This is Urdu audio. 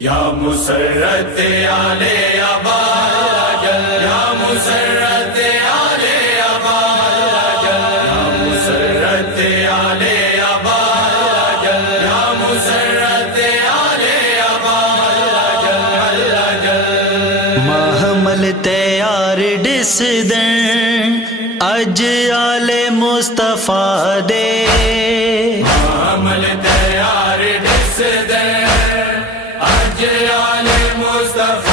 یا مسرت آل ابا یا مسرت آل ابا یا مسرت آل ابا یا مسرت آل ابا محمل تیار ڈس دیں اج آل مصطفیٰ دے عمل تیار ڈس دے اج آل مصطفیٰ